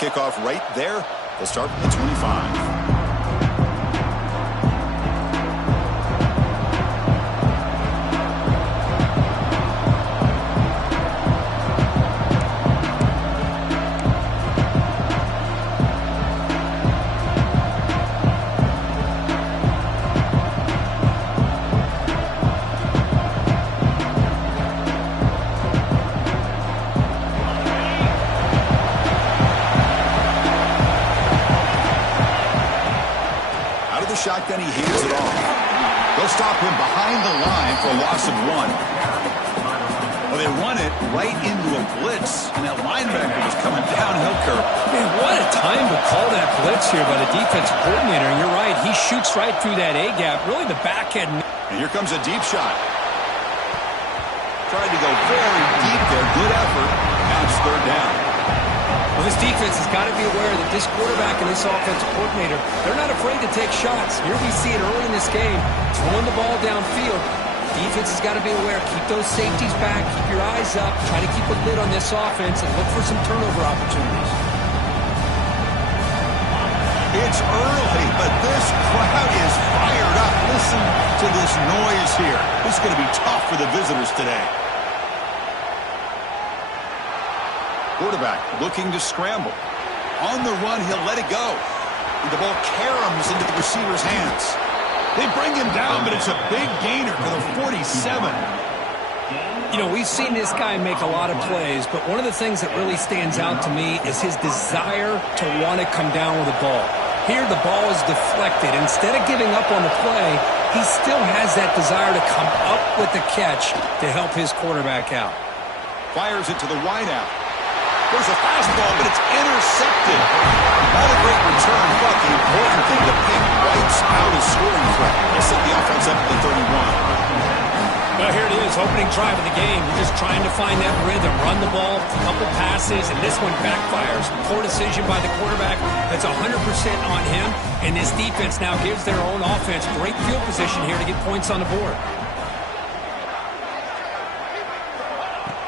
kickoff right there. They'll start from the 25. Shotgun, he hands it off. They'll stop him behind the line for a loss of 1. Well, they run it right into a blitz, and that linebacker was coming downhill, Kirk. Man, what a time to call that blitz here by the defensive coordinator. And you're right, he shoots right through that A-gap. Really the back end. And here comes a deep shot. Tried to go very deep there. Good effort. Now it's third down. Well, this defense has got to be aware that this quarterback and this offensive coordinator, they're not afraid to take shots. Here we see it early in this game, throwing the ball downfield. Defense has got to be aware. Keep those safeties back. Keep your eyes up. Try to keep a lid on this offense and look for some turnover opportunities. It's early, but this crowd is fired up. Listen to this noise here. This is going to be tough for the visitors today. Quarterback looking to scramble. On the run, he'll let it go. And the ball caroms into the receiver's hands. They bring him down, but it's a big gainer for the 47. You know, we've seen this guy make a lot of plays, but one of the things that really stands out to me is his desire to want to come down with the ball. Here, the ball is deflected. Instead of giving up on the play, he still has that desire to come up with the catch to help his quarterback out. Fires it to the wideout. There's a fastball, but it's intercepted. Not a great return, but the important thing, the pick wipes out a scoring threat. They set the offense up at the 31. Well, here it is, opening drive of the game. You're just trying to find that rhythm, run the ball, a couple passes, and this one backfires. Poor decision by the quarterback. That's 100% on him, and this defense now gives their own offense great field position here to get points on the board.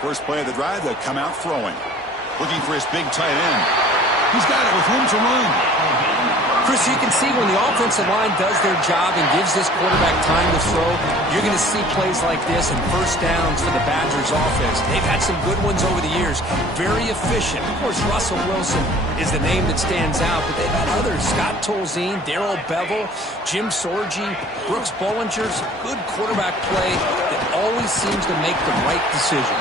First play of the drive, they'll come out throwing. Looking for his big tight end. He's got it with room to run. Chris, you can see when the offensive line does their job and gives this quarterback time to throw, you're going to see plays like this and first downs for the Badgers offense. They've had some good ones over the years. Very efficient. Of course, Russell Wilson is the name that stands out, but they've had others. Scott Tolzien, Darrell Bevell, Jim Sorgi, Brooks Bollinger. Some good quarterback play that always seems to make the right decision.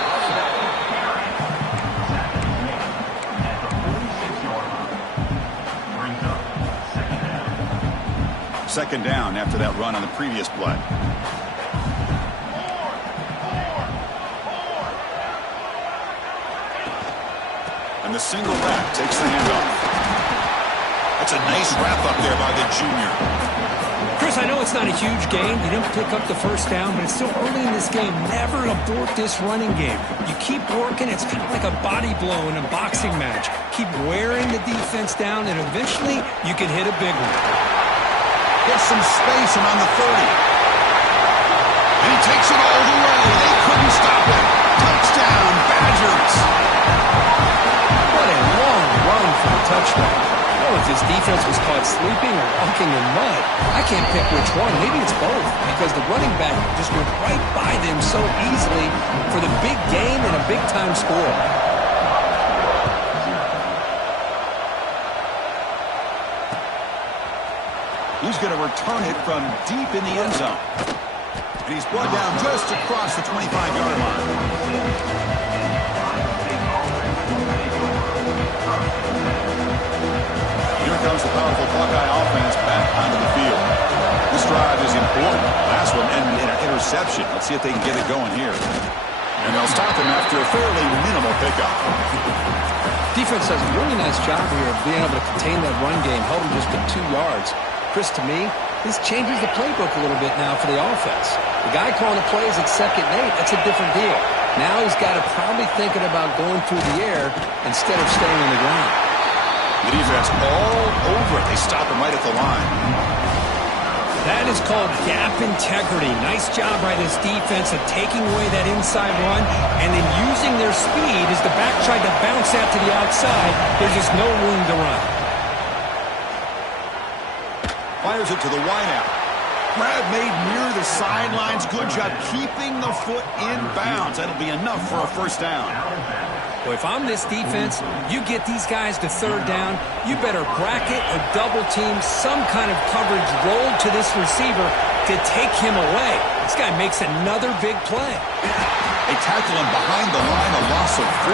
Second down after that run on the previous play. And the single back takes the handoff. That's a nice wrap up there by the junior. Chris, I know it's not a huge game. You didn't pick up the first down, but it's still early in this game. Never abort this running game. You keep working. It's kind of like a body blow in a boxing match. Keep wearing the defense down, and eventually you can hit a big one. Gets some space around the 30. And he takes it all the way. They couldn't stop him. Touchdown, Badgers. What a long run for the touchdown. I don't know if this defense was caught sleeping or walking in mud. I can't pick which one. Maybe it's both, because the running back just went right by them so easily for the big game and a big-time score. He's going to return it from deep in the end zone. And he's brought down just across the 25-yard line. Here comes the powerful Buckeye offense back onto the field. This drive is important. Last one ended in an interception. Let's see if they can get it going here. And they'll stop him after a fairly minimal pickup. Defense does a really nice job here of being able to contain that run game, held him just to 2 yards. Chris, to me, this changes the playbook a little bit now for the offense. The guy calling the plays at 2nd and 8, that's a different deal. Now he's got to probably thinking about going through the air instead of staying on the ground. The defense all over it. They stop him right at the line. That is called gap integrity. Nice job by this defense of taking away that inside run and then using their speed as the back tried to bounce out to the outside. There's just no room to run. Fires it to the wideout. Grab made near the sidelines. Good job keeping the foot in bounds. That'll be enough for a first down. Well, if I'm this defense, you get these guys to third down, you better bracket or double team some kind of coverage rolled to this receiver to take him away. This guy makes another big play. They tackle him behind the line, a loss of 4.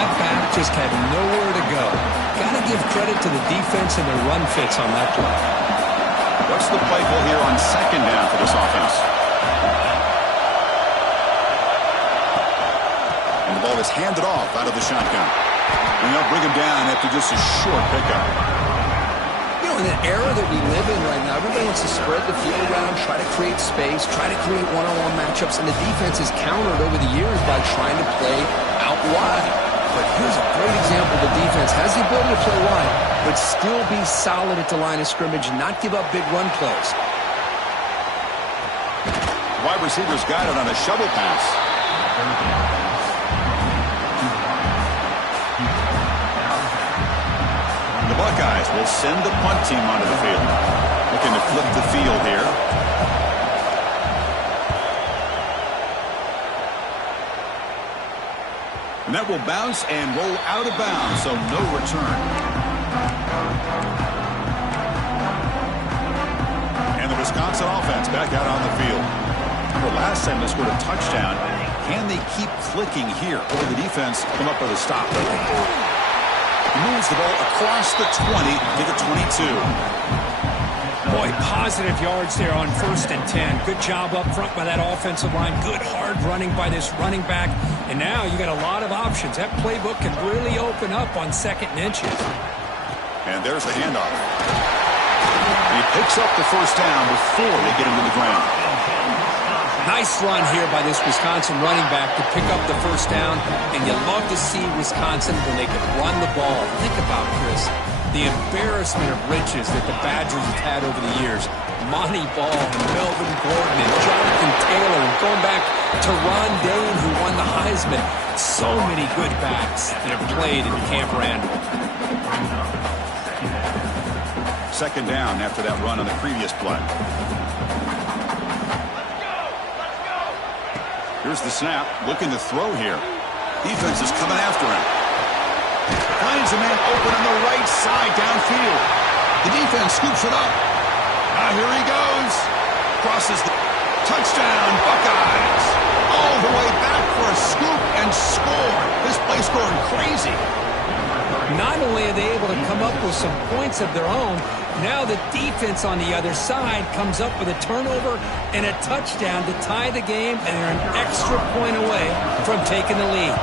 That back just had nowhere to go. Got to give credit to the defense and their run fits on that play. What's the play call here on second down for this offense? And the ball is handed off out of the shotgun. And they'll bring him down after just a short pickup. You know, in the era that we live in right now, everybody wants to spread the field around, try to create space, try to create one-on-one matchups, and the defense is countered over the years by trying to play out wide. But here's a great example. The defense has the ability to play wide, but still be solid at the line of scrimmage and not give up big run plays. Wide receivers got it on a shovel pass. The Buckeyes will send the punt team onto the field. Looking to flip the field here. And that will bounce and roll out of bounds, so no return. And the Wisconsin offense back out on the field. The last time they scored a touchdown. Can they keep clicking here? Or the defense come up with a stop? Moves the ball across the 20 to the 22. Boy, positive yards there on 1st and 10. Good job up front by that offensive line. Good hard running by this running back. And now you got a lot of options. That playbook can really open up on 2nd and inches. And there's the handoff. He picks up the first down before they get him to the ground. Nice run here by this Wisconsin running back to pick up the first down. And you love to see Wisconsin when they can run the ball. Think about, Chris, the embarrassment of riches that the Badgers have had over the years. Monty Ball and Melvin Gordon and Jonathan Taylor, and going back to Ron Dayne, who won the Heisman. So many good backs that have played in Camp Randall. Second down after that run on the previous play. Here's the snap, looking to throw here. Defense is coming after him. Finds a man open on the right side downfield. The defense scoops it up. Now here he goes. Crosses the touchdown, Buckeyes. All the way back for a scoop and score. This place going crazy. Not only are they able to come up with some points of their own, now the defense on the other side comes up with a turnover and a touchdown to tie the game, and they're an extra point away from taking the lead.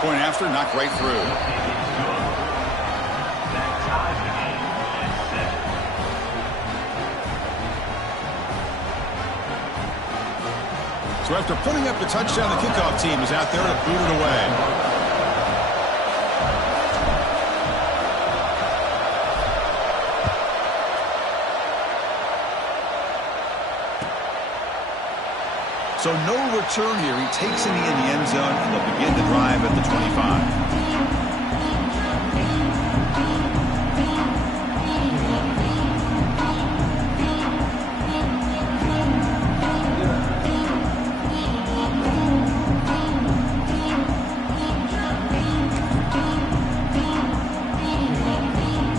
Point after, knocked right through. So after putting up the touchdown, the kickoff team is out there to boot it away. So no return here. He takes it in the end zone, and they'll begin the drive at the 25.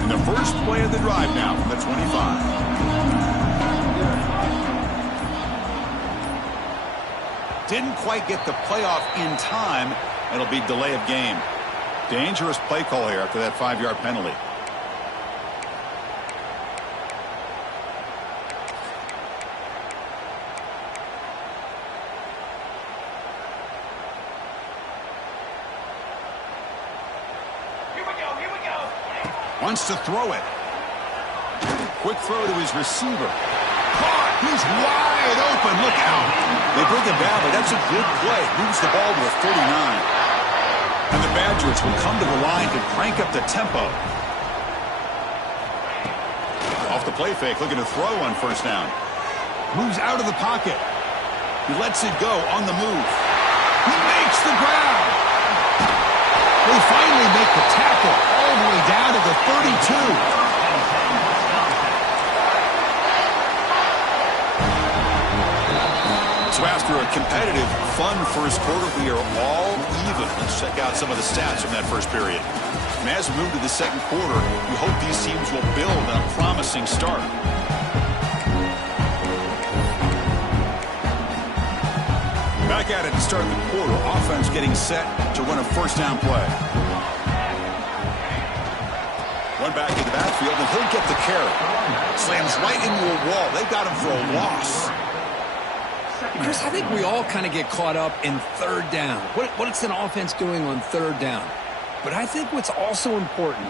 And the first play of the drive now from the 25. Didn't quite get the playoff in time. It'll be delay of game. Dangerous play call here after that 5-yard penalty. Here we go. Wants to throw it. Quick throw to his receiver. Caught. He's wide open. Look out. They bring him down, but that's a good play. Moves the ball to a 39. And the Badgers will come to the line to crank up the tempo. off the play fake, looking to throw on first down. Moves out of the pocket. He lets it go on the move. He makes the grab. They finally make the tackle all the way down to the 32. So after a competitive, fun first quarter, we are all even. Let's check out some of the stats from that first period. And as we move to the second quarter, we hope these teams will build on a promising start. Back at it to start the quarter. Offense getting set to run a first down play. One back in the backfield, and he'll get the carry. Slams right into a wall. They got him for a loss. Chris, I think we all kind of get caught up in third down. What's an offense doing on third down? But I think what's also important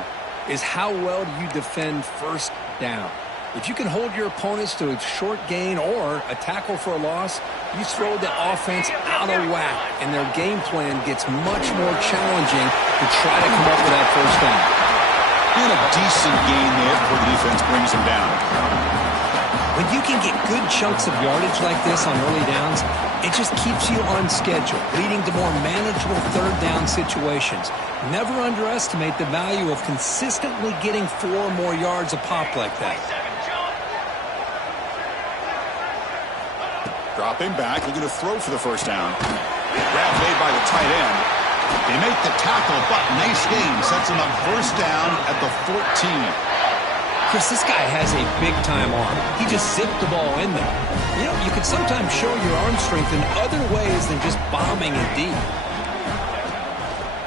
is how well do you defend first down. If you can hold your opponents to a short gain or a tackle for a loss, you throw the offense out of whack, and their game plan gets much more challenging to try to come up with that first down. And a decent gain there before the defense brings him down. When you can get good chunks of yardage like this on early downs, it just keeps you on schedule, leading to more manageable third down situations. Never underestimate the value of consistently getting 4 or more yards a pop like that. Dropping back, looking to throw for the first down. Grab made by the tight end. They make the tackle, but nice gain. Sets him up first down at the 14. Chris, this guy has a big-time arm. He just zipped the ball in there. You know, you can sometimes show your arm strength in other ways than just bombing it deep.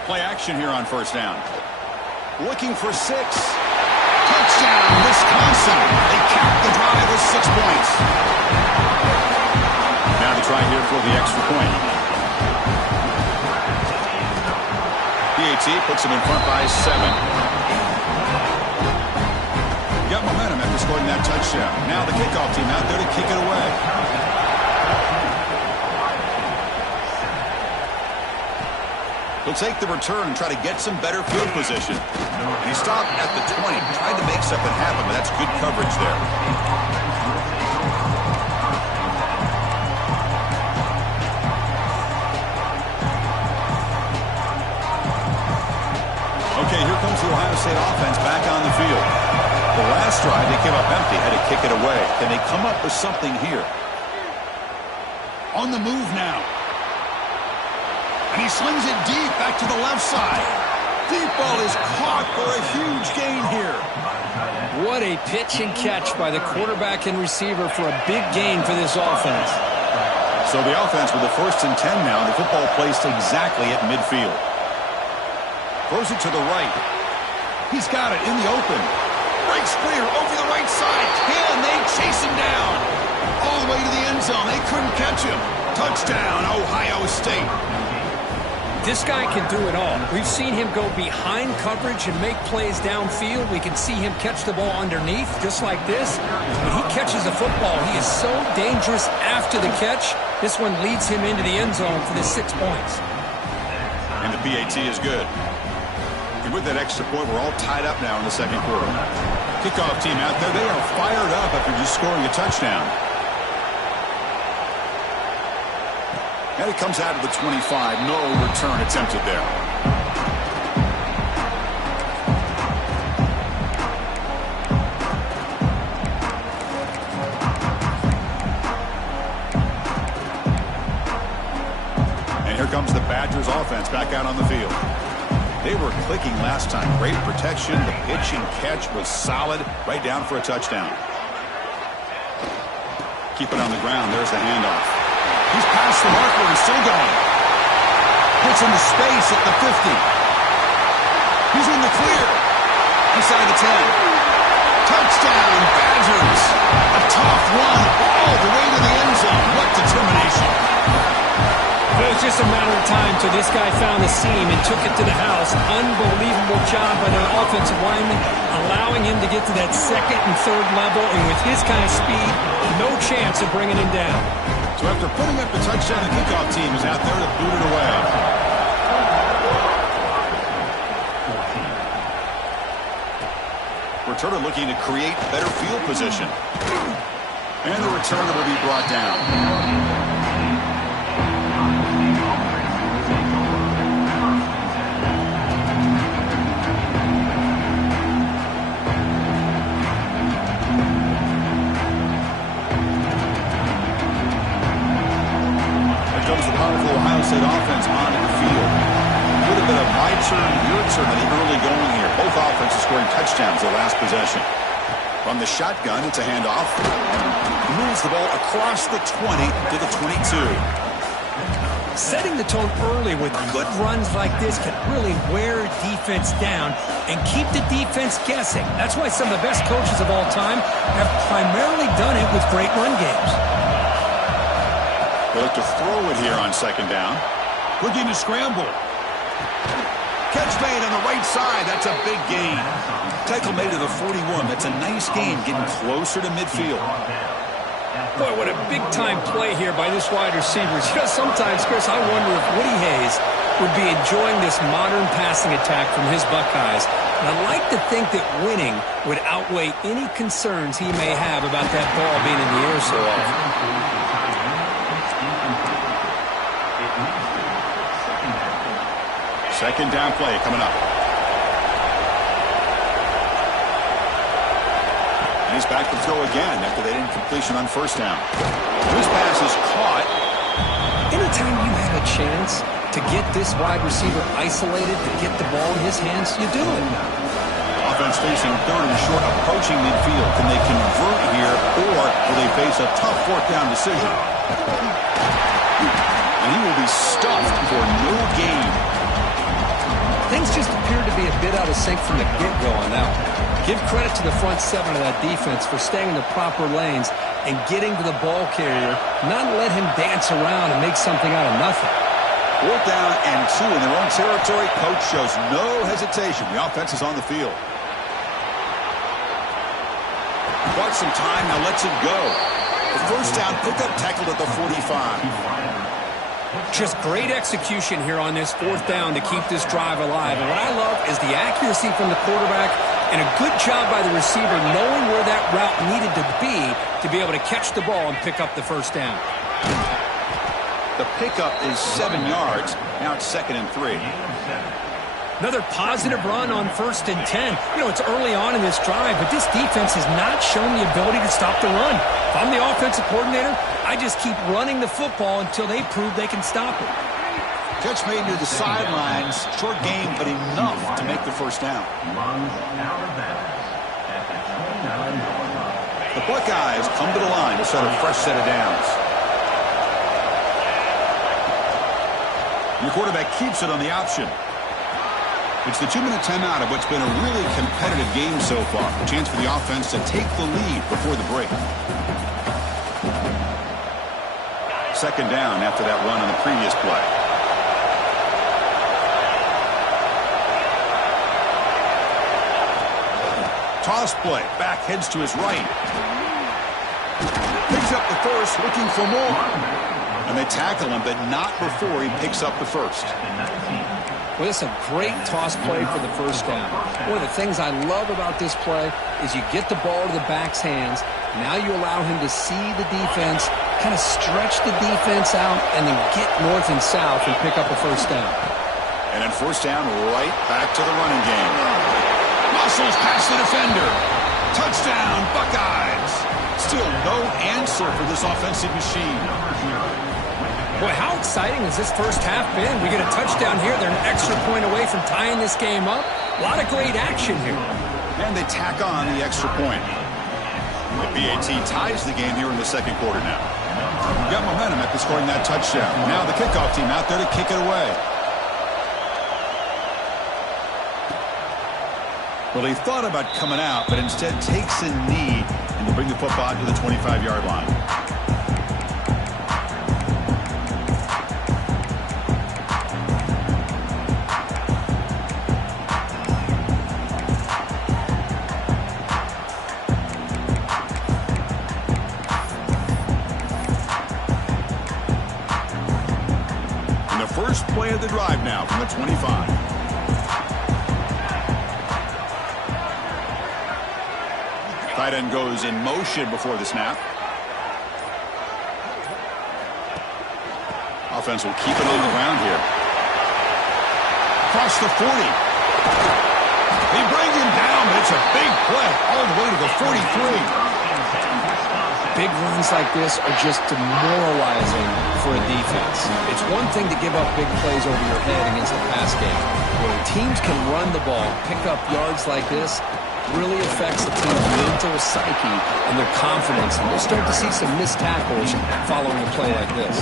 Play action here on first down. Looking for 6. Touchdown, Wisconsin. They cap the drive with 6 points. Now they try here for the extra point. PAT puts him in front by 7. Got momentum after scoring that touchdown. Now the kickoff team out there to kick it away. He'll take the return and try to get some better field position. And he stopped at the 20. Tried to make something happen, but that's good coverage there. Okay, here comes the Ohio State offense back on the field. The last drive, they came up empty, had to kick it away. Can they come up with something here? On the move now. And he slings it deep back to the left side. Deep ball is caught for a huge gain here. What a pitch and catch by the quarterback and receiver for a big gain for this offense. So the offense with the 1st and 10 now. The football placed exactly at midfield. Throws it to the right. He's got it in the open. Breaks clear over the right side. Can they chase him down? All the way to the end zone. They couldn't catch him. Touchdown, Ohio State. This guy can do it all. We've seen him go behind coverage and make plays downfield. We can see him catch the ball underneath, just like this. When he catches a football, he is so dangerous after the catch. This one leads him into the end zone for the 6 points. And the PAT is good. And with that extra point, we're all tied up now in the second quarter. Kickoff team out there, they are fired up after just scoring a touchdown. And it comes out of the 25. No return attempted there. And here comes the Badgers offense back out on the field. They were clicking last time. Great protection. The pitch and catch was solid. Right down for a touchdown. Keep it on the ground. There's the handoff. He's past the marker and still going. Puts into space at the 50. He's in the clear. Inside the 10. Touchdown, Badgers. A tough run all the way to the end zone. What determination. It was just a matter of time till this guy found the seam and took it to the house. Unbelievable job by the offensive lineman, allowing him to get to that 2nd and 3rd level, and with his kind of speed, no chance of bringing him down. So after putting up the touchdown, the kickoff team is out there to boot it away. returner looking to create better field position. And the returner will be brought down. Comes the powerful Ohio State offense onto the field. A little bit of my turn, your turn in the early going here. Both offenses scoring touchdowns their last possession. From the shotgun, it's a handoff. Moves the ball across the 20 to the 22. Setting the tone early with good runs like this can really wear defense down and keep the defense guessing. That's why some of the best coaches of all time have primarily done it with great run games. They look to throw it here on second down. Looking to scramble. Catch made on the right side. That's a big gain. Tackle made to the 41. That's a nice gain, getting closer to midfield. Boy, what a big-time play here by this wide receiver. You know, sometimes, Chris, I wonder if Woody Hayes would be enjoying this modern passing attack from his Buckeyes. And I like to think that winning would outweigh any concerns he may have about that ball being in the air so often. Second down play coming up. And he's back to throw again after they didn't completion on first down. This pass is caught. Anytime you have a chance to get this wide receiver isolated, to get the ball in his hands, you do it. Offense facing third and short, approaching midfield. Can they convert here, or will they face a tough fourth down decision? And he will be stuffed for no gain. Things just appear to be a bit out of sync from the get-go on that one. Give credit to the front seven of that defense for staying in the proper lanes and getting to the ball carrier, not let him dance around and make something out of nothing. Fourth down and 2 in their own territory. Coach shows no hesitation. The offense is on the field. Bought some time, now lets it go. The first down pickup tackled at the 45. Just great execution here on this fourth down to keep this drive alive. And what I love is the accuracy from the quarterback and a good job by the receiver knowing where that route needed to be able to catch the ball and pick up the first down. The pickup is 7 yards. Now it's 2nd and 3. Another positive run on 1st and 10. You know, it's early on in this drive, but this defense has not shown the ability to stop the run. If I'm the offensive coordinator, I just keep running the football until they prove they can stop it. Catch made near the sidelines. Short game, but enough to make the first down. The Buckeyes come to the line to set a fresh set of downs. Your quarterback keeps it on the option. It's the 2-minute timeout of what's been a really competitive game so far. A chance for the offense to take the lead before the break. Second down after that run on the previous play. Toss play. Back heads to his right. Picks up the first, looking for more. And they tackle him, but not before he picks up the first. Well, this is a great toss play for the first down. One of the things I love about this play is you get the ball to the back's hands. Now you allow him to see the defense, kind of stretch the defense out, and then get north and south and pick up a first down. And then first down, right back to the running game. Muscles past the defender. Touchdown, Buckeyes. Still no answer for this offensive machine. Boy, how exciting has this first half been? We get a touchdown here. They're an extra point away from tying this game up. A lot of great action here. And they tack on the extra point. The BAT ties the game here in the second quarter now. Got momentum after scoring that touchdown. Now the kickoff team out there to kick it away. Well, he thought about coming out, but instead takes a knee and to bring the football to the 25-yard line. First play of the drive now from the 25. Tight end goes in motion before the snap. Offense will keep it on the ground here. Across the 40. They bring him down, but it's a big play all the way to the 43. Big runs like this are just demoralizing for a defense. It's one thing to give up big plays over your head against the pass game. When teams can run the ball, pick up yards like this, really affects the team's mental psyche and their confidence. And we'll start to see some missed tackles following a play like this.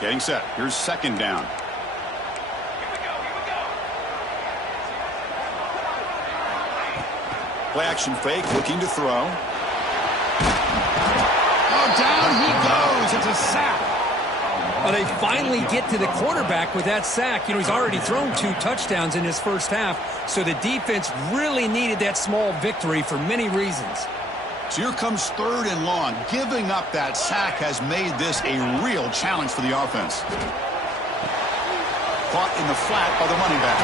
Getting set. Here's second down. Play action fake, looking to throw. Oh, down he goes. It's a sack. Well, they finally get to the quarterback with that sack. You know, he's already thrown 2 touchdowns in his first half, so the defense really needed that small victory for many reasons. So here comes 3rd and long. Giving up that sack has made this a real challenge for the offense. Caught in the flat by the running back.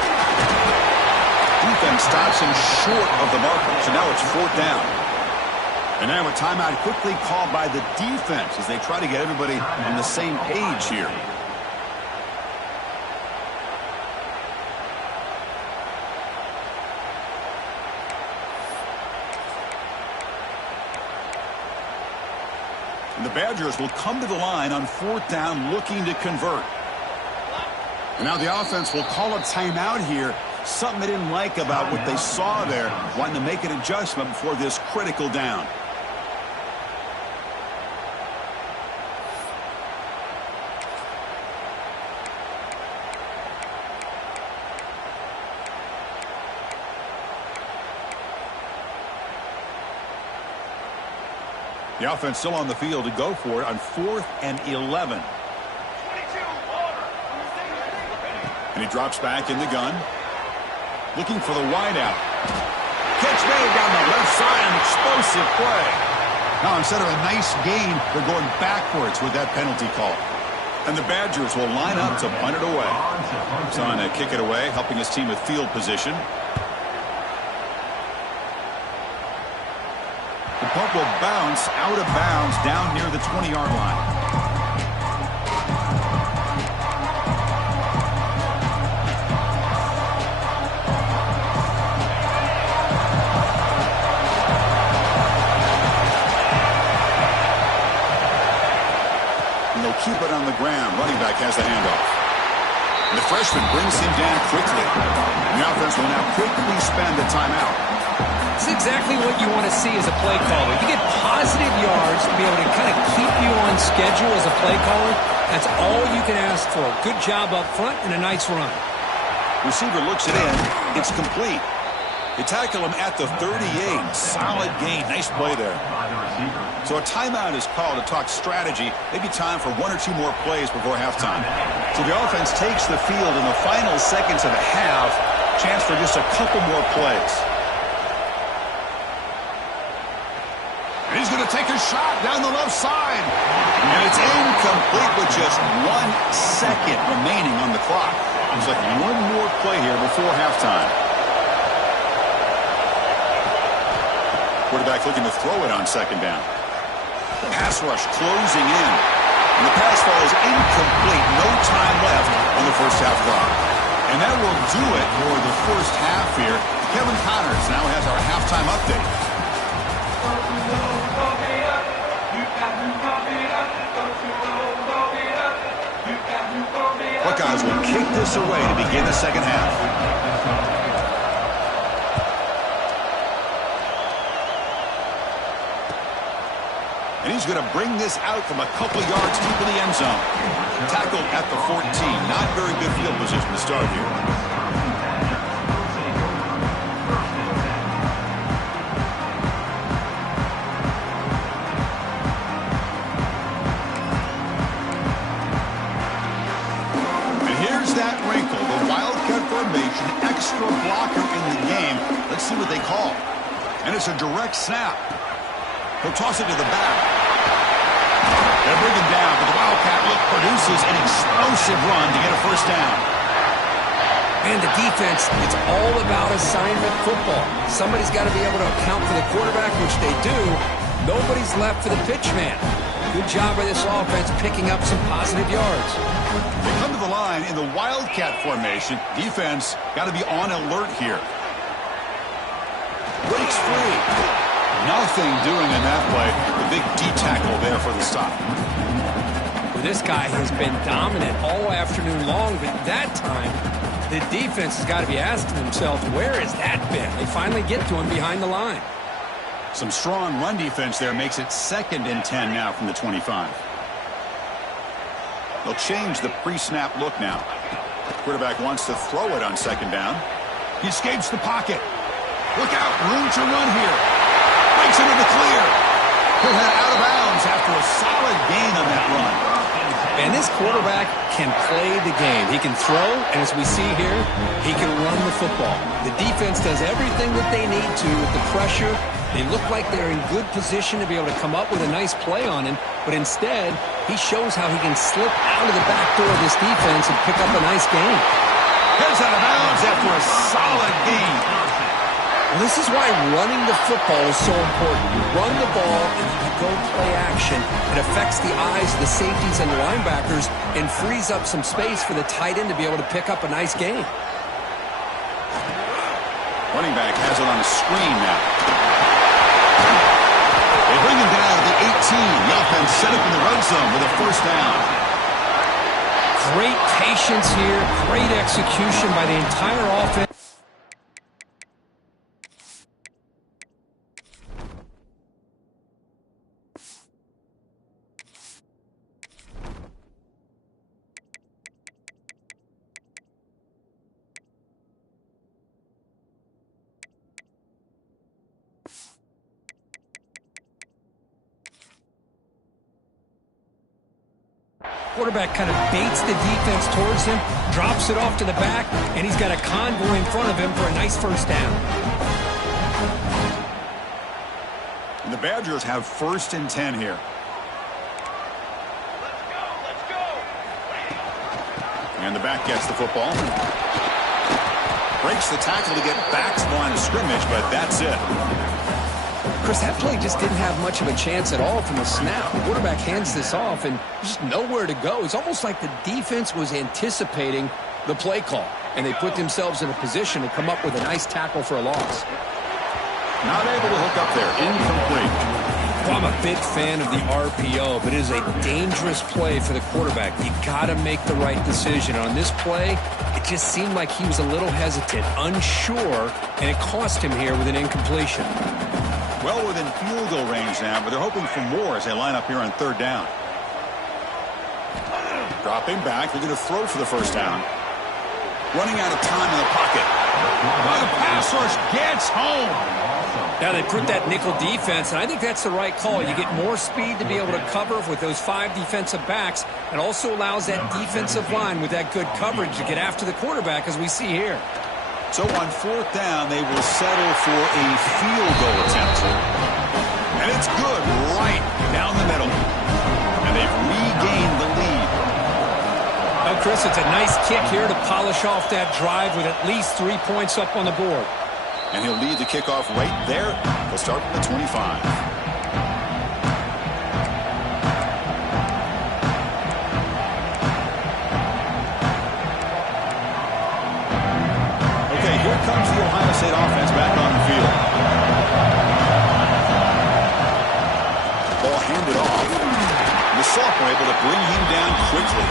Defense stops him short of the marker, so now it's 4th down. And now a timeout quickly called by the defense as they try to get everybody on the same page here. And the Badgers will come to the line on 4th down looking to convert. And now the offense will call a timeout here. Something they didn't like about what they saw there, wanting to make an adjustment before this critical down. The offense still on the field to go for it on 4th and 11. And he drops back in the gun. Looking for the wideout. Catch made down the left side, an explosive play. Now instead of a nice gain, they're going backwards with that penalty call. And the Badgers will line up to punt it away. He's on to kick it away, helping his team with field position. The punt will bounce out of bounds down near the 20-yard line. And they'll keep it on the ground. Running back has the handoff. And the freshman brings him down quickly. And the offense will now quickly spend the timeout. It's exactly what you want to see as a play caller. You get positive yards to be able to kind of keep you on schedule as a play caller. That's all you can ask for. Good job up front and a nice run. Receiver looks it in. It's complete. They tackle him at the 38. Solid gain. Nice play there. So a timeout is called to talk strategy. Maybe time for 1 or 2 more plays before halftime. So the offense takes the field in the final seconds of the half. Chance for just a couple more plays. And he's going to take a shot down the left side. And it's incomplete with just 1 second remaining on the clock. Looks like one more play here before halftime. Quarterback looking to throw it on second down. Pass rush closing in. And the pass ball is incomplete. No time left on the first half clock. And that will do it for the first half here. Kevin Connors now has our halftime update. Buckeyes will kick this away to begin the second half. And he's going to bring this out from a couple yards deep in the end zone. Tackled at the 14. Not very good field position to start here. Extra blocker in the game. Let's see what they call. And it's a direct snap. He'll toss it to the back. They'll bring him down, but the Wildcat produces an explosive run to get a first down. And the defense, it's all about assignment football. Somebody's got to be able to account for the quarterback, which they do. Nobody's left for the pitch man. Good job by this offense picking up some positive yards. They come to the line in the Wildcat formation. Defense got to be on alert here. Breaks free. Nothing doing in that play. The big D tackle there for the stop. Well, this guy has been dominant all afternoon long, but that time, the defense has got to be asking themselves, where has that been? They finally get to him behind the line. Some strong run defense there makes it 2nd and 10 now from the 25. They'll change the pre-snap look now. Quarterback wants to throw it on 2nd down. He escapes the pocket. Look out, room to run here. Breaks into the clear. He'll head out of bounds after a solid gain on that run. And this quarterback can play the game. He can throw, and as we see here, he can run the football. The defense does everything that they need to with the pressure. They look like they're in good position to be able to come up with a nice play on him, but instead, he shows how he can slip out of the back door of this defense and pick up a nice gain. Heads out of bounds after a solid gain. Well, this is why running the football is so important. You run the ball and you go play action. It affects the eyes of the safeties and the linebackers and frees up some space for the tight end to be able to pick up a nice gain. Running back has it on a screen now. They bring him down to the 18. The offense set up in the red zone with a first down. Great patience here. Great execution by the entire offense. Quarterback kind of baits the defense towards him, drops it off to the back, and he's got a convoy in front of him for a nice first down. And the Badgers have 1st and 10 here. Let's go. And the back gets the football. Breaks the tackle to get back to the line of scrimmage, but that's it. Chris, that play just didn't have much of a chance at all from the snap. The quarterback hands this off and just nowhere to go. It's almost like the defense was anticipating the play call, and they put themselves in a position to come up with a nice tackle for a loss. Not able to hook up there. Incomplete. Well, I'm a big fan of the RPO, but it is a dangerous play for the quarterback. You got to make the right decision. On this play, it just seemed like he was a little hesitant, unsure, and it cost him here with an incompletion. Well within field goal range now, but they're hoping for more as they line up here on 3rd down. Dropping back, they're going to throw for the first down. Running out of time in the pocket. Well, the pass rush gets home. Now they put that nickel defense, and I think that's the right call. You get more speed to be able to cover with those 5 defensive backs. It also allows that defensive line with that good coverage to get after the quarterback, as we see here. So on 4th down, they will settle for a field goal attempt. And it's good right down the middle. And they've regained the lead. Now, Chris, it's a nice kick here to polish off that drive with at least 3 points up on the board. And he'll lead the kickoff right there. He'll start from the 25. Here comes the Ohio State offense back on the field. Ball handed off. The sophomore able to bring him down quickly.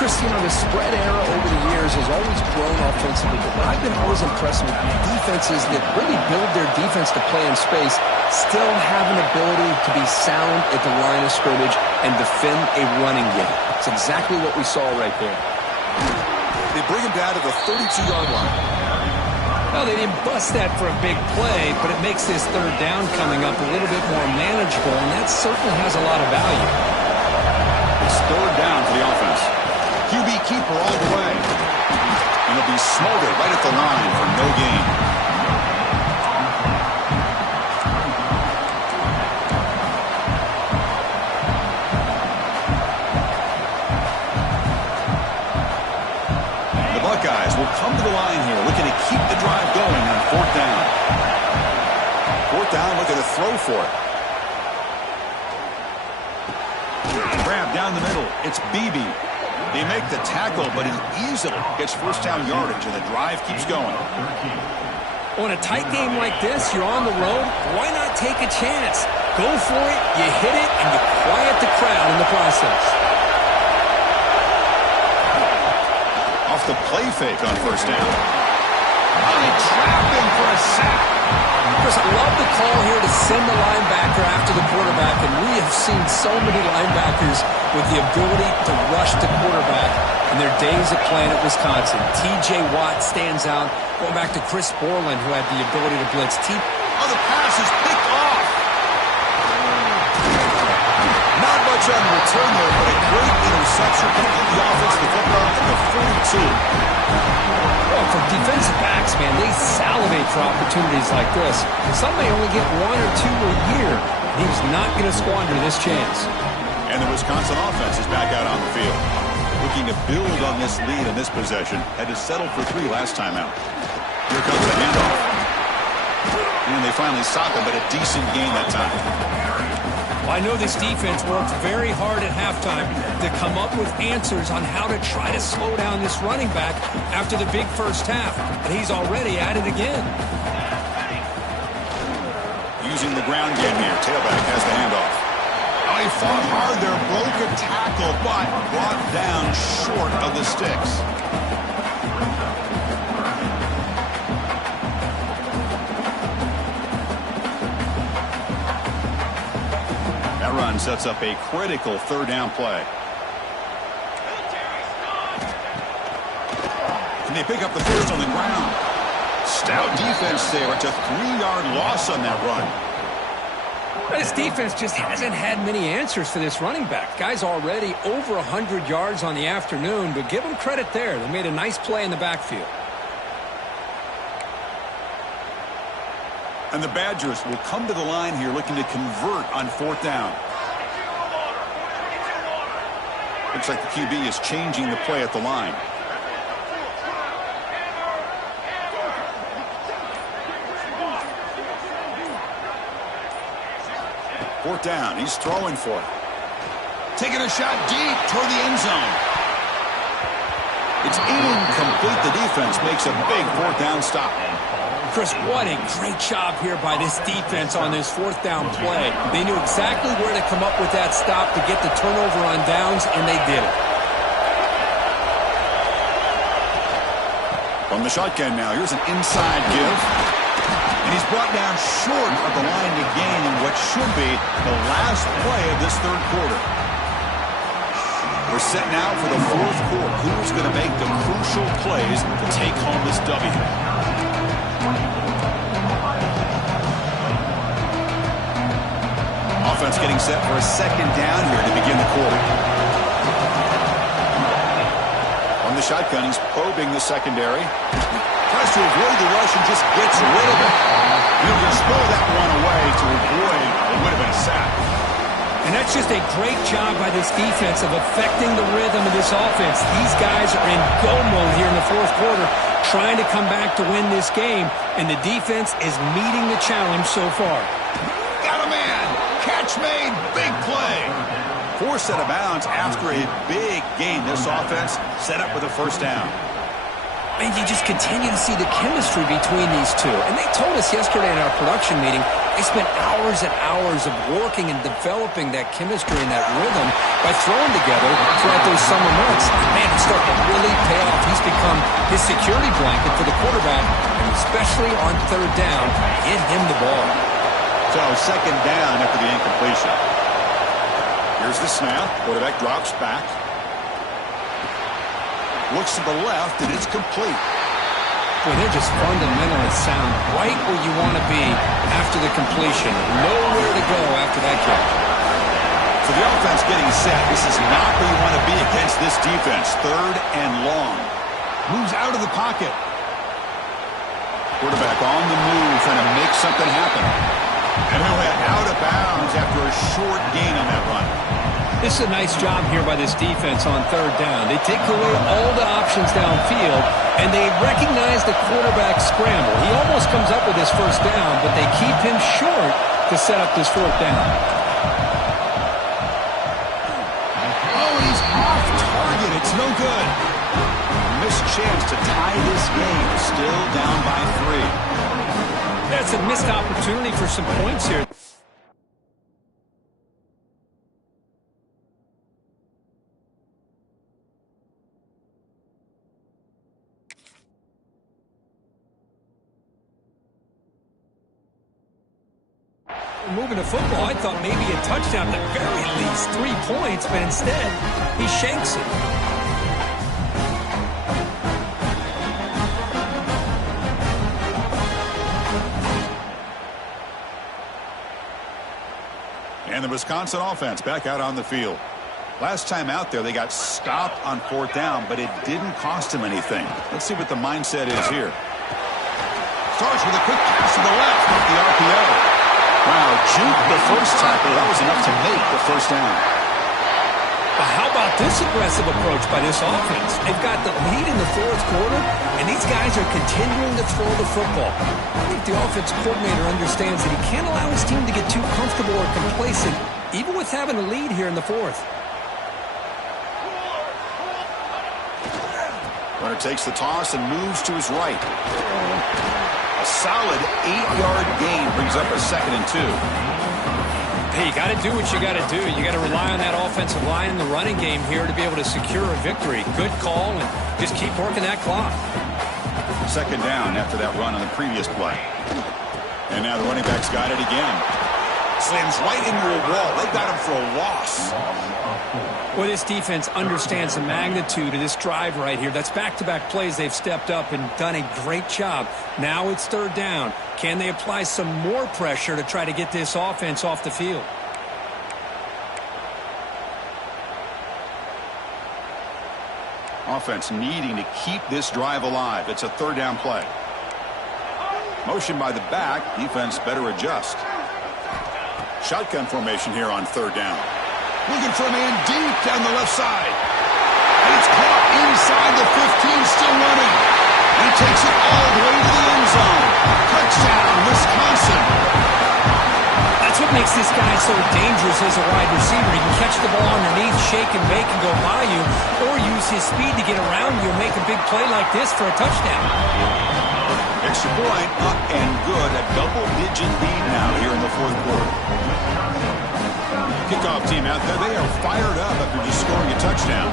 Chris, you know, the spread era over the years has always grown offensively, but what I've been always impressed with defenses that really build their defense to play in space still have an ability to be sound at the line of scrimmage and defend a running game. It's exactly what we saw right there. They bring him down to the 32-yard line. Well, they didn't bust that for a big play, but it makes this 3rd down coming up a little bit more manageable, and that certainly has a lot of value. It's 3rd down for the offense. QB keeper all the way. And he'll be smothered right at the line for no gain. Buckeyes will come to the line here, looking to keep the drive going on 4th down. 4th down, looking to throw for it. Grab down the middle. It's Beebe. They make the tackle, but he easily gets first down yardage, and the drive keeps going. On a tight game like this, you're on the road. Why not take a chance? Go for it, you hit it, and you quiet the crowd in the process. Off the play fake on first down. They trap him for a sack. Chris, I love the call here to send the linebacker after the quarterback, and we have seen so many linebackers with the ability to rush the quarterback in their days of playing at Wisconsin. T.J. Watt stands out, going back to Chris Borland, who had the ability to blitz. The pass is picked off. Not much on the return there, but a great interception to get the offense the football at the 42. Well, for defensive backs, man, they salivate for opportunities like this. Some may only get 1 or 2 a year. He's not going to squander this chance. And the Wisconsin offense is back out on the field. Looking to build on this lead in this possession. Had to settle for 3 last time out. Here comes the handoff. And they finally stop him, but a decent gain that time. Well, I know this defense worked very hard at halftime to come up with answers on how to try to slow down this running back after the big first half. And he's already at it again. Using the ground game here. Tailback has the handoff. Oh, he fought hard there. Broke a tackle, but brought down short of the sticks. That run sets up a critical 3rd down play. And they pick up the first on the ground. Stout defense there. It's a 3-yard loss on that run. This defense just hasn't had many answers for this running back. Guy's already over 100 yards on the afternoon, but give them credit there. They made a nice play in the backfield. And the Badgers will come to the line here looking to convert on 4th down. Looks like the QB is changing the play at the line. Fourth down. He's throwing for it. Taking a shot deep toward the end zone. It's incomplete. The defense makes a big 4th down stop. Chris, what a great job here by this defense on this 4th down play. They knew exactly where to come up with that stop to get the turnover on downs, and they did it. From the shotgun now, here's an inside give. And he's brought down short of the line to gain in what should be the last play of this 3rd quarter. We're set now for the 4th quarter. Who's going to make the crucial plays to take home this W? Offense getting set for a 2nd down here to begin the quarter. On the shotgun, he's probing the secondary. Tries to avoid the rush and just gets rid of it. He'll just throw that one away to avoid what would have been a sack. And that's just a great job by this defense of affecting the rhythm of this offense. These guys are in go mode here in the 4th quarter, trying to come back to win this game, and the defense is meeting the challenge so far. Got a man. Catch made. Big play. Forced out of bounds after a big gain. This offense set up with a 1st down. And you just continue to see the chemistry between these two. And they told us yesterday in our production meeting, they spent hours and hours of working and developing that chemistry and that rhythm by throwing together throughout those summer months. Man, it's starting to really pay off. He's become his security blanket for the quarterback, and especially on 3rd down, get him the ball. So 2nd down after the incompletion. Here's the snap. Quarterback drops back. Looks to the left, and it's complete. Boy, they're just fundamentally sound, right where you want to be after the completion. Nowhere to go after that catch. So the offense getting set. This is not where you want to be against this defense. 3rd and long. Moves out of the pocket. Quarterback on the move, trying to make something happen. And he'll head out of bounds after a short gain on that run. This is a nice job here by this defense on third down. They take away all the options downfield, and they recognize the quarterback scramble. He almost comes up with his first down, but they keep him short to set up this fourth down. Oh, he's off target. It's no good. Missed chance to tie this game. Still down by 3. That's a missed opportunity for some points here. Moving to football, I thought maybe a touchdown, at the very least 3 points, but instead, he shanks it. And the Wisconsin offense back out on the field. Last time out there, they got stopped on fourth down, but it didn't cost them anything. Let's see what the mindset is here. Starts with a quick pass to the left off the RPO. Wow, juke the first tackle. That was enough to make the first down. But how about this aggressive approach by this offense? They've got the lead in the fourth quarter, and these guys are continuing to throw the football. I think the offense coordinator understands that he can't allow his team to get too comfortable or complacent, even with having a lead here in the fourth. Runner takes the toss and moves to his right. A solid 8-yard gain brings up a 2nd and 2. Hey, you got to do what you got to do. You got to rely on that offensive line in the running game here to be able to secure a victory. Good call, and just keep working that clock. 2nd down after that run on the previous play. And now the running back's got it again. Slams right into a wall. They got him for a loss. Well, this defense understands the magnitude of this drive right here. That's back-to-back plays. They've stepped up and done a great job. Now it's 3rd down. Can they apply some more pressure to try to get this offense off the field? Offense needing to keep this drive alive. It's a 3rd down play. Motion by the back. Defense better adjust. Shotgun formation here on 3rd down. Looking for a man deep down the left side. And it's caught inside the 15, still running. And he takes it all the way to the end zone. Touchdown, Wisconsin. That's what makes this guy so dangerous as a wide receiver. He can catch the ball underneath, shake and bake, and go by you, or use his speed to get around you and make a big play like this for a touchdown. Extra point, up and good. A double-digit lead now here in the fourth quarter. Kickoff team out there, they are fired up after just scoring a touchdown.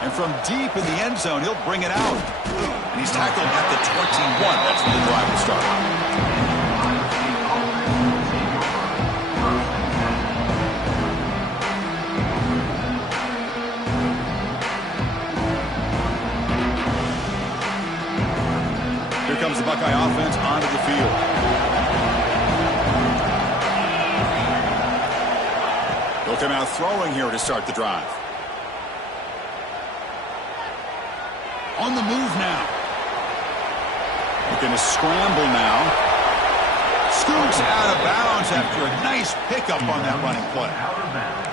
And from deep in the end zone, he'll bring it out. And he's tackled at the 21. That's when the drive will start. Comes the Buckeye offense onto the field. They'll come out throwing here to start the drive. On the move now. Looking to scramble now. Scoots out of bounds after a nice pickup on that running play.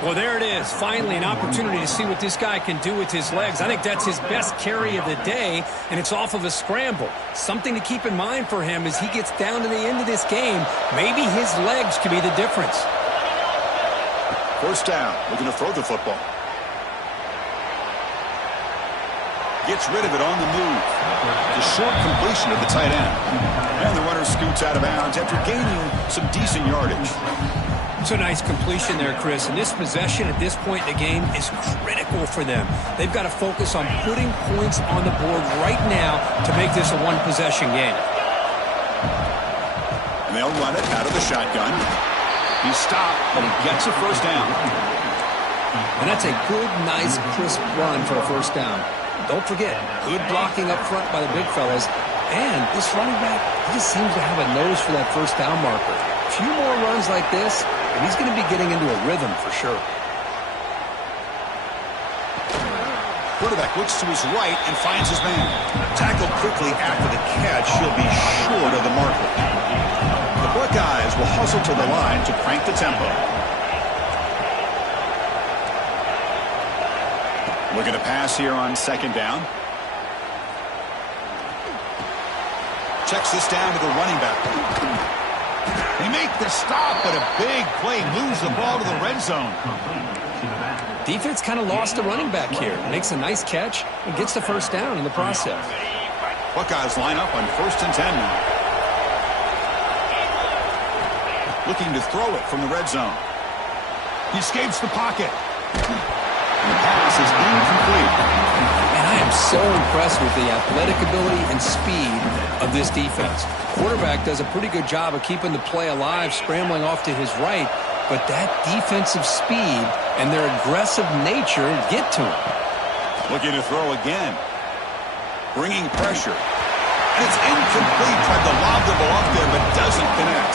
Well, there it is. Finally, an opportunity to see what this guy can do with his legs. I think that's his best carry of the day, and it's off of a scramble. Something to keep in mind for him as he gets down to the end of this game. Maybe his legs could be the difference. 1st down. Looking to throw the football. Gets rid of it on the move. The short completion of the tight end. And the runner scoots out of bounds after gaining some decent yardage. It's a nice completion there, Chris. And this possession at this point in the game is critical for them. They've got to focus on putting points on the board right now to make this a one-possession game. And they'll run it out of the shotgun. He's stopped, but he gets a 1st down. And that's a good, nice, crisp run for a 1st down. Don't forget, good blocking up front by the big fellas. And this running back, he just seems to have a nose for that 1st down marker. A few more runs like this, and he's going to be getting into a rhythm for sure. quarterback looks to his right and finds his man. Tackled quickly after the catch. He'll be short of the marker. The Buckeyes will hustle to the line to crank the tempo. Looking to pass here on second down. Checks this down to the running back. They make the stop, but a big play moves the ball to the red zone. Defense kind of lost the running back here. Makes a nice catch and gets the first down in the process. Buckeyes line up on 1st and 10 now. Looking to throw it from the red zone. He escapes the pocket. And the pass is incomplete. And I am so impressed with the athletic ability and speed of this defense. Quarterback does a pretty good job of keeping the play alive, scrambling off to his right, but that defensive speed and their aggressive nature get to him. Looking to throw again. Bringing pressure. And it's incomplete. Tried to lob the ball up there, but doesn't connect.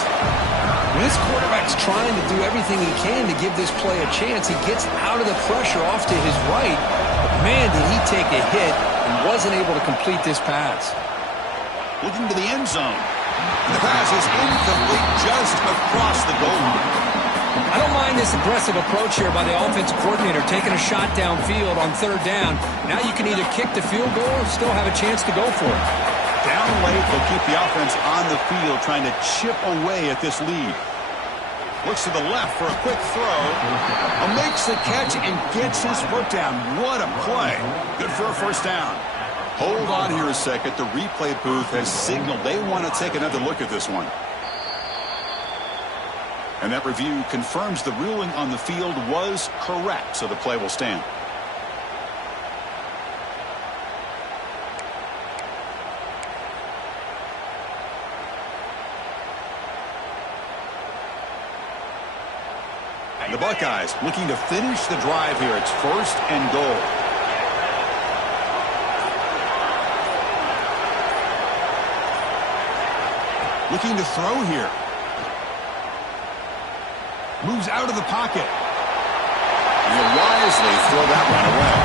When this quarterback's trying to do everything he can to give this play a chance, he gets out of the pressure off to his right. But man, did he take a hit and wasn't able to complete this pass. Looking to the end zone. And the pass is incomplete just across the goal line. I don't mind this aggressive approach here by the offensive coordinator, taking a shot downfield on 3rd down. Now you can either kick the field goal or still have a chance to go for it. Down late, they'll keep the offense on the field, trying to chip away at this lead. Looks to the left for a quick throw. Makes the catch and gets his foot down. What a play. Good for a first down. Hold on here a second. The replay booth has signaled they want to take another look at this one. And that review confirms the ruling on the field was correct, so the play will stand. The Buckeyes looking to finish the drive here. It's 1st and goal. Looking to throw here. Moves out of the pocket. And he'll wisely throw that one away.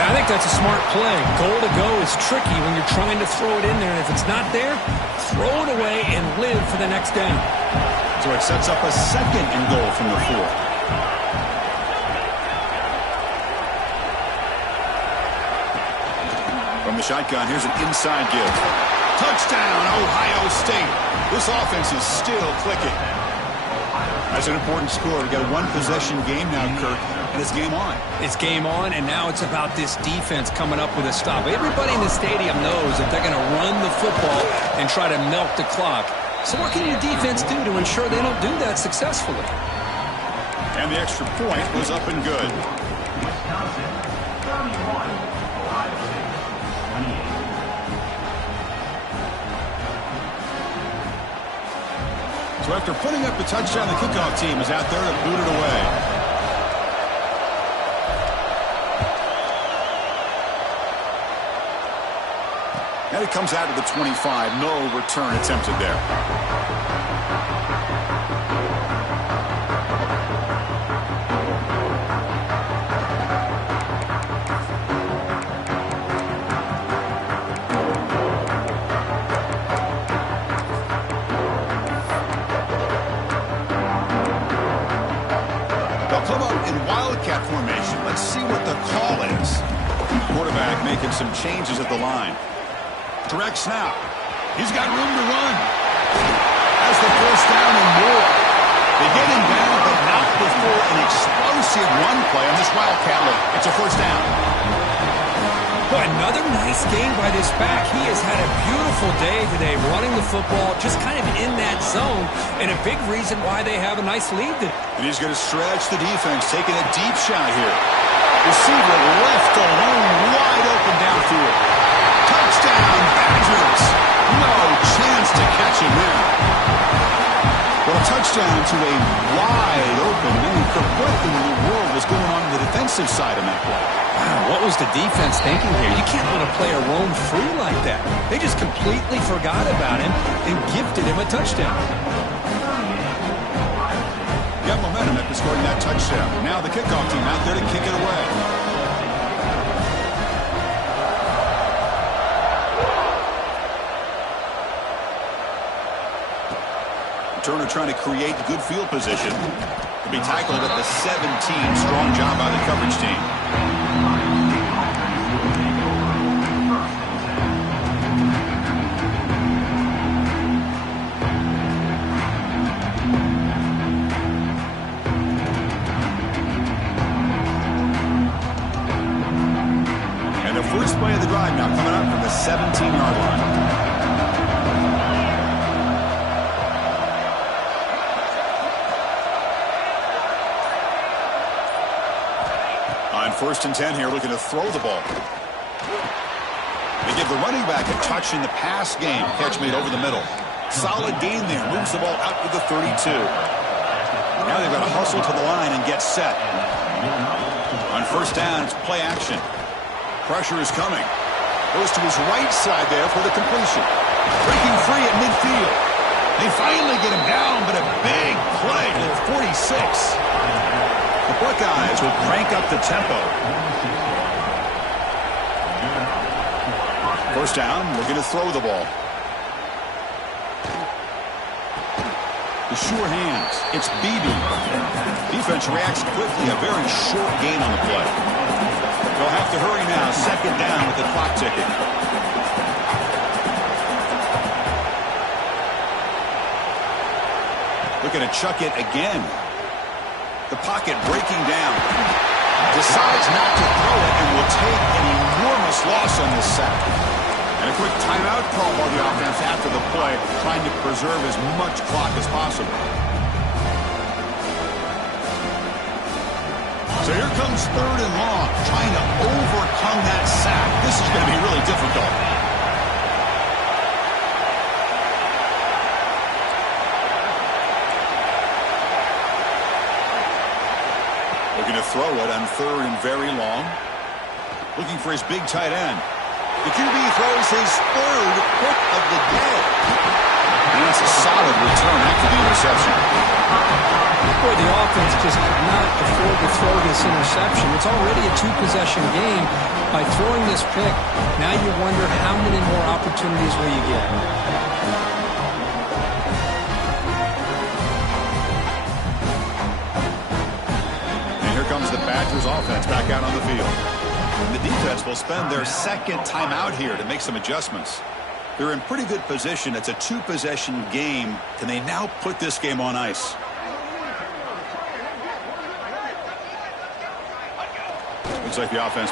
And I think that's a smart play. Goal to go is tricky when you're trying to throw it in there. And if it's not there, throw it away and live for the next down. So it sets up a 2nd and goal from the 4th. From the shotgun, here's an inside give. Touchdown, Ohio State. This offense is still clicking. That's an important score. We've got a one-possession game now, Kirk, and it's game on. It's game on, and now it's about this defense coming up with a stop. Everybody in the stadium knows that they're going to run the football and try to milk the clock. So what can your defense do to ensure they don't do that successfully? And the extra point was up and good. So after putting up the touchdown, the kickoff team is out there to boot it away. And it comes out to the 25. No return attempted there. They'll come up in wildcat formation. Let's see what the call is. Quarterback making some changes at the line. Direct snap. He's got room to run. Has the first down and more. They get him down, but not before an explosive run play on this wildcat look. It's a first down. Boy, another nice game by this back. He has had a beautiful day today running the football, just kind of in that zone, and a big reason why they have a nice lead today. And he's going to stretch the defense, taking a deep shot here. Receiver left alone, wide open downfield. Touchdown, Badgers. No chance to catch him there. Well, a touchdown to a wide open man. What in the world was going on the defensive side of that play? Wow, what was the defense thinking here? You can't let a player roam free like that. They just completely forgot about him and gifted him a touchdown. Got momentum after scoring that touchdown. Now the kickoff team out there to kick it away. Turner trying to create good field position. To be tackled at the 17. Strong job by the coverage team. First play of the drive now coming up from the 17-yard line. On 1st and 10 here, looking to throw the ball. They give the running back a touch in the pass game. Catch made over the middle. Solid gain there. Moves the ball out to the 32. Now they've got to hustle to the line and get set. On 1st down, it's play action. Pressure is coming. Goes to his right side there for the completion. Breaking free at midfield. They finally get him down, but a big play to the 46. The Buckeyes will crank up the tempo. 1st down, looking to throw the ball. The sure hands. It's Beebe. Defense reacts quickly. A very short gain on the play. They'll have to hurry now. 2nd down with the clock ticking. Looking to chuck it again. The pocket breaking down. Decides not to throw it and will take an enormous loss on this sack. And a quick timeout call by the offense after the play, trying to preserve as much clock as possible. So here comes 3rd and long, trying to overcome that sack. This is going to be really difficult. Looking to throw it on 3rd and very long. Looking for his big tight end. The QB throws his 3rd pick of the day. And that's a solid return after the interception. Boy, the offense just could not afford to throw this interception. It's already a 2-possession game. By throwing this pick, now you wonder how many more opportunities will you get. And here comes the Badgers offense back out on the field. And the defense will spend their 2nd timeout here to make some adjustments. They're in pretty good position. It's a 2-possession game. Can they now put this game on ice? Looks like the offense